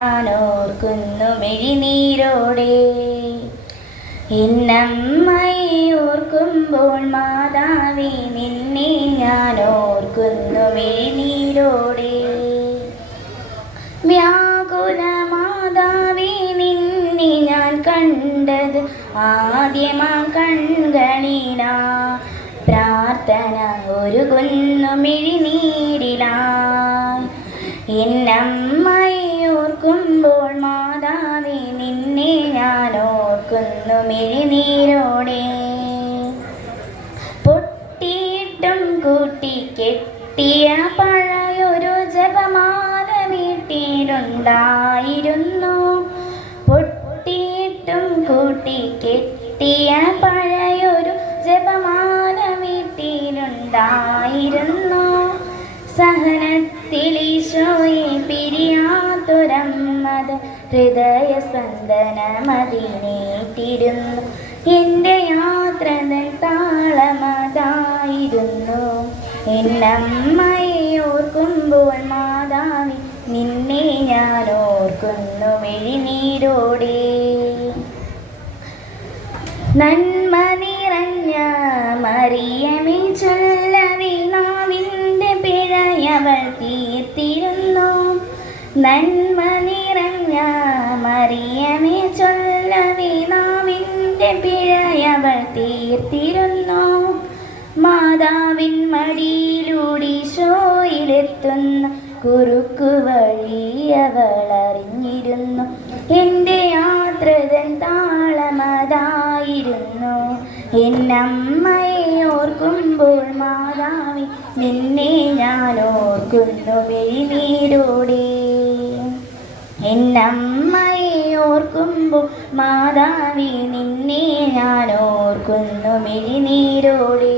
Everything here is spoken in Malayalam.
ഞാനോർക്കുന്നു മിഴിനീരോടെ എന്നമ്മയെ ഓർക്കുമ്പോൾ മാതാവേ നിന്നെ ഞാനോർക്കുന്നു മിഴിനീരോടെ. വ്യാകുല മാതാവേ നിന്നെ ഞാൻ കണ്ടത് ആദ്യമാ കൺകളിലാ, പ്രാർത്ഥന ഒരുകുന്നു മിഴിനീരിലായി. എന്നമ്മയെ ഓർക്കുമ്പോൾ മാതാവേ നിന്നെ ഞാൻ ഓർക്കുന്നു മിഴിനീരോടെ. പൊട്ടിയിട്ടും കൂട്ടിക്കെട്ടിയ പഴയൊരു ജപമാല വീട്ടിലുണ്ടായിരുന്നു. പൊട്ടിയിട്ടും കൂട്ടിക്കെട്ടിയ പഴയൊരു ജപമാല വീട്ടിലുണ്ടായിരുന്നു. സഹനത്തിൽ ഈശോയെ പിരിയാത്തൊരമ്മത് ഹൃദയ സ്പന്ദനമതിനേറ്റിരുന്നു. എൻ്റെ യാത്രതൻ താളമതായിരുന്നു. എന്നമ്മയെ ഓർക്കുമ്പോൾ മാതാവേ നിന്നെ ഞാൻ ഓർക്കുന്നു മിഴിനീരോടെ. നന്മ നിറഞ്ഞ മറിയമേ ചൊല്ലവേ നാവിൻ്റെ പിഴയവൾ തീർത്തിരുന്നു. നന്മ നിറഞ്ഞ മറിയമേ ചൊല്ലവേ നാവിൻ്റെ പിഴയവൾ തീർത്തിരുന്നു. മാതാവിൻ മടിയിലൂടെ ഈശോയിലെത്തുന്ന കുറുക്കു വഴി അവൾ അറിഞ്ഞിരുന്നു. എൻ്റെ യാത്രതൻ താളമതായിരുന്നു. എന്നമ്മയെ ഓർക്കുമ്പോൾ മാതാവേ നിന്നെ ഞാൻ ഓർക്കുന്നു മിഴിനീരോടെ. എന്നമ്മയെ ഓർക്കുമ്പോൾ മാതാവേ നിന്നെ ഞാൻ ഓർക്കുന്നു മിഴിനീരോടെ.